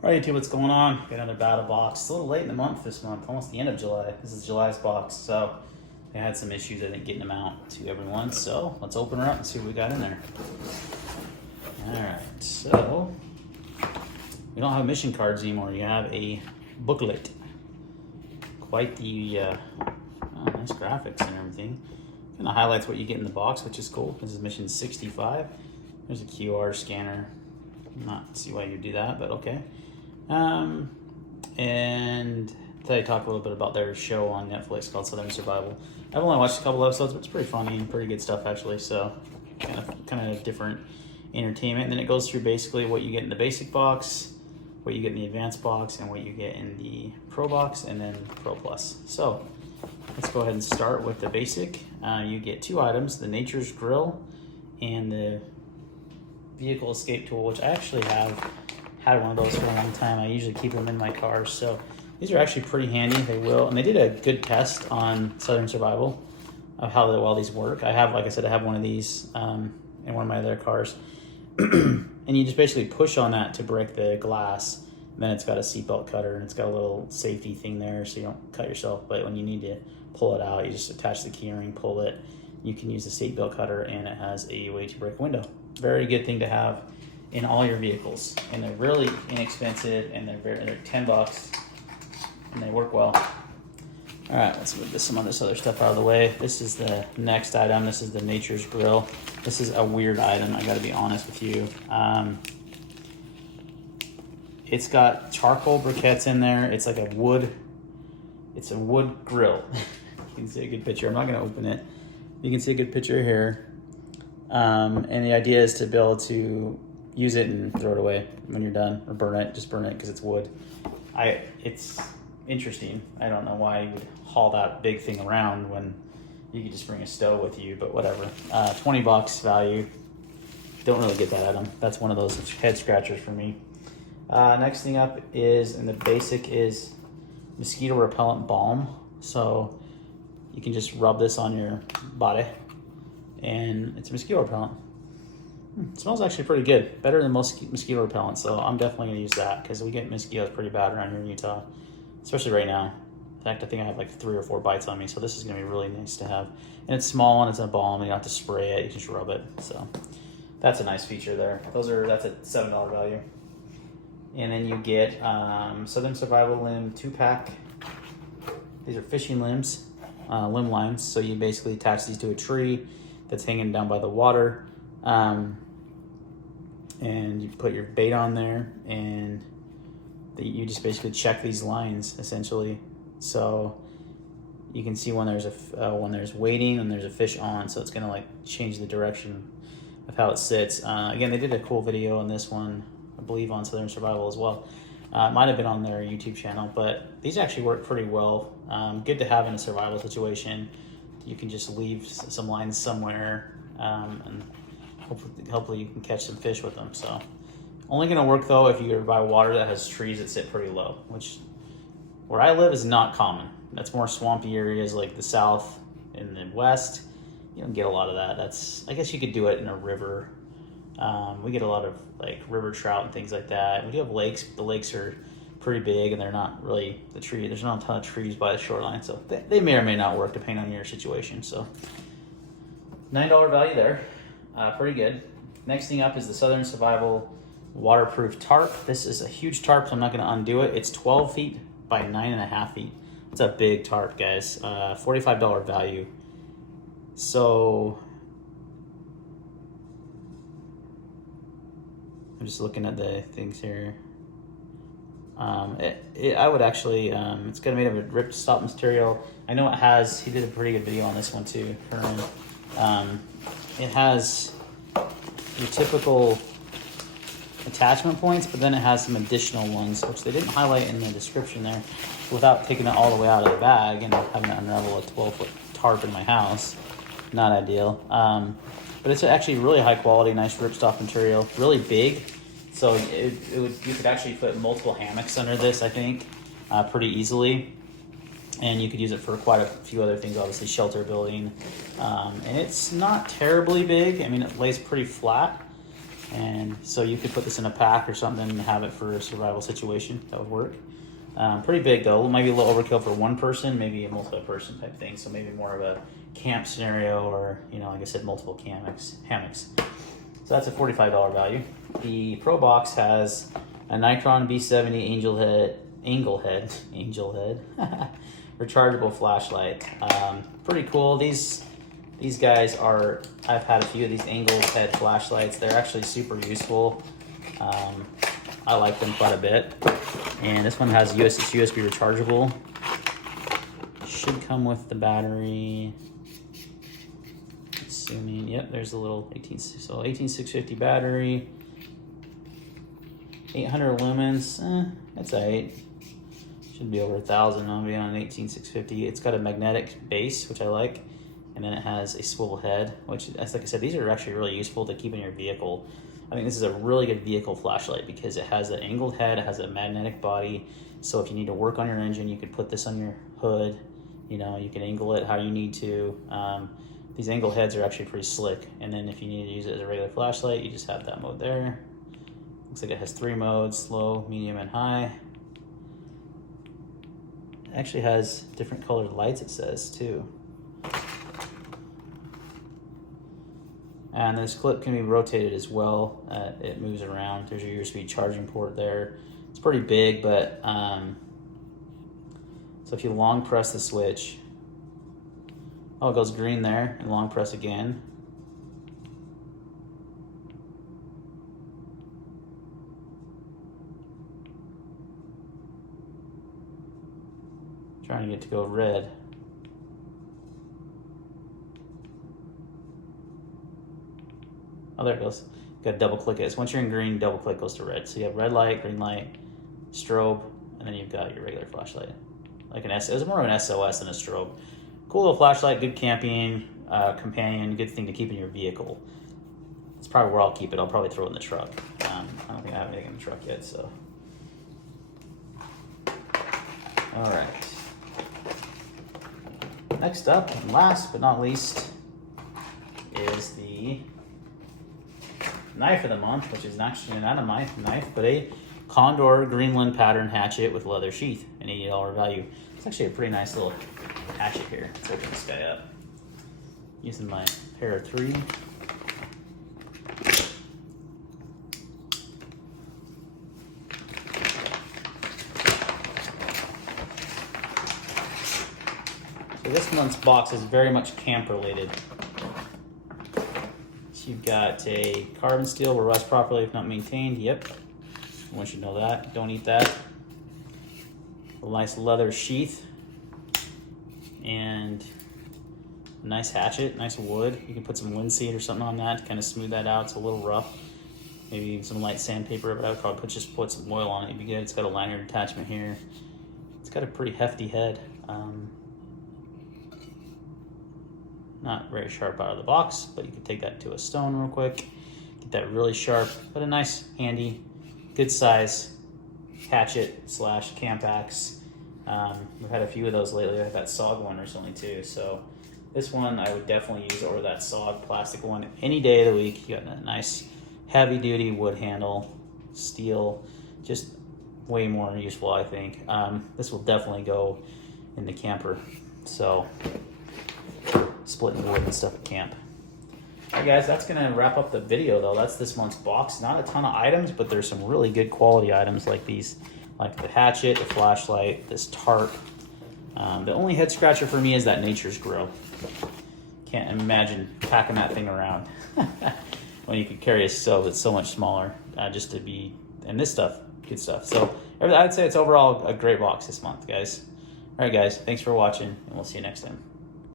Alright YouTube, what's going on? Got another battle box. It's a little late in the month this month, almost the end of July. This is July's box, so I had some issues, I think, getting them out to everyone. So let's open her up and see what we got in there. Alright, so we don't have mission cards anymore. You have a booklet. Quite the nice graphics and everything. Kind of highlights what you get in the box, which is cool. This is mission 65. There's a QR scanner. Not see why you do that, but okay. And today I talk a little bit about their show on Netflix called Southern Survival. I've only watched a couple episodes, but it's pretty funny and pretty good stuff actually. So kind of different entertainment. And then it goes through basically what you get in the basic box, what you get in the advanced box, and what you get in the Pro box, and then Pro Plus. So let's go ahead and start with the basic. You get two items: the Nature's Grill and the Vehicle Escape Tool, which I actually have had one of those for a long time. I usually keep them in my car, so these are actually pretty handy. They will, and they did a good test on Southern Survival of how well these work. I have, like I said, I have one of these in one of my other cars, and you just basically push on that to break the glass. And then it's got a seatbelt cutter, and it's got a little safety thing there, so you don't cut yourself. But when you need to pull it out, you just attach the key ring, pull it. You can use the seatbelt cutter, and it has a way to break a window. Very good thing to have in all your vehicles, and they're really inexpensive, and they're $10, and they work well. All right, let's move some of this other stuff out of the way. This is the next item. This is the Nature's Grill. This is a weird item, I gotta be honest with you. It's got charcoal briquettes in there. It's like a wood grill. You can see a good picture. I'm not gonna open it. You can see a good picture here. And the idea is to be able to use it and throw it away when you're done, or burn it. Just burn it because it's wood. It's interesting. I don't know why you would haul that big thing around when you could just bring a stove with you, but whatever. $20 value. Don't really get that item. That's one of those head scratchers for me. Next thing up is, in the basic, is Mosquito Repellent Balm. So you can just rub this on your body, and it's a mosquito repellent. It smells actually pretty good, better than most mosquito repellent, so I'm definitely going to use that because we get mosquitoes pretty bad around here in Utah, especially right now. In fact, I think I have like 3 or 4 bites on me, so this is going to be really nice to have. And it's small, and it's a balm, and you don't have to spray it, you just rub it. So that's a nice feature there. That's a $7 value. And then you get Southern Survival Limb 2-pack. These are fishing limbs, limb lines, so you basically attach these to a tree that's hanging down by the water, and you put your bait on there, and you just basically check these lines essentially. So you can see when there's waiting and there's a fish on, so it's gonna like change the direction of how it sits. Again, they did a cool video on this one, I believe, on Southern Survival as well. It might have been on their YouTube channel, but these actually work pretty well. Good to have in a survival situation. You can just leave some lines somewhere, and hopefully you can catch some fish with them. So only going to work though if you're by water that has trees that sit pretty low, which where I live is not common. That's more swampy areas like the south and the west. You don't get a lot of that. I guess you could do it in a river. We get a lot of like river trout and things like that. We do have lakes. The lakes are pretty big, and they're not really there's not a ton of trees by the shoreline, so they may or may not work depending on your situation. So $9 value there. Pretty good. Next thing up is the Southern Survival Waterproof Tarp. This is a huge tarp, so I'm not going to undo it. It's 12 feet by 9.5 feet. It's a big tarp, guys. $45 value. So I'm just looking at the things here. I would actually, it's made of a rip stop material. I know he did a pretty good video on this one too, Herman. It has your typical attachment points, but then it has some additional ones, which they didn't highlight in the description there, without taking it all the way out of the bag and having to unravel a 12-foot tarp in my house. Not ideal. But it's actually really high quality, nice ripstop material, really big. So you could actually put multiple hammocks under this, I think, pretty easily. And you could use it for quite a few other things, obviously shelter building. And it's not terribly big. I mean, it lays pretty flat. And so you could put this in a pack or something and have it for a survival situation. That would work. Pretty big though. It might be a little overkill for one person, maybe a multi-person type thing. So maybe more of a camp scenario, or, you know, like I said, multiple hammocks. So that's a $45 value. The Pro Box has a Nikon B70 Angel Head, rechargeable flashlight. Pretty cool. These guys are, I've had a few of these Angel Head flashlights. They're actually super useful. I like them quite a bit. And this one has it's USB rechargeable. Should come with the battery. Assuming, yep, there's a little 18650 battery. 800 lumens, that's alright. Should be over 1,000. I'll be on an 18650. It's got a magnetic base, which I like, and then it has a swivel head, which, as like I said, these are actually really useful to keep in your vehicle. I think this is a really good vehicle flashlight because it has an angled head, it has a magnetic body, so if you need to work on your engine, you could put this on your hood. You know, you can angle it how you need to. These angle heads are actually pretty slick, and then if you need to use it as a regular flashlight, you just have that mode there. Looks like it has 3 modes, low, medium, and high. It actually has different colored lights, it says, too. And this clip can be rotated as well. It moves around. There's your USB charging port there. It's pretty big, but so if you long press the switch, oh, it goes green there, and long press again. Trying to get to go red. Oh, there it goes. Got to double click it. So once you're in green, double click goes to red. So you have red light, green light, strobe, and then you've got your regular flashlight. Like it was more of an SOS than a strobe. Cool little flashlight, good camping companion, good thing to keep in your vehicle. It's probably where I'll keep it. I'll probably throw it in the truck. I don't think I have anything in the truck yet, so. All right. Next up, and last but not least, is the knife of the month, which is actually not a knife, but a Condor Greenland pattern hatchet with leather sheath, an $80 value. It's actually a pretty nice little hatchet here. Let's open this guy up. Using my pair of 3. So this month's box is very much camp related. So you've got a carbon steel will rust properly if not maintained. Yep. I want you to know that. Don't eat that. A nice leather sheath. And a nice hatchet, nice wood. You can put some linseed or something on that to kind of smooth that out. It's a little rough. Maybe some light sandpaper, but I would probably just put some oil on it. It'd be good. It's got a lanyard attachment here. It's got a pretty hefty head. Not very sharp out of the box, but you can take that to a stone real quick. Get that really sharp, but a nice, handy, good size hatchet / camp axe. We've had a few of those lately. I had that SOG one recently too. So this one I would definitely use over that SOG plastic one any day of the week. You got a nice heavy duty wood handle, steel, just way more useful, I think. This will definitely go in the camper. So splitting wood and stuff at camp. All right, guys, that's gonna wrap up the video though. That's this month's box. Not a ton of items, but there's some really good quality items like these, like the hatchet, the flashlight, this tarp. The only head scratcher for me is that Nature's Grill. Can't imagine packing that thing around when you could carry a stove that's so much smaller, just to be, and this stuff, good stuff. So I'd say it's overall a great box this month, guys. All right, guys, thanks for watching, and we'll see you next time.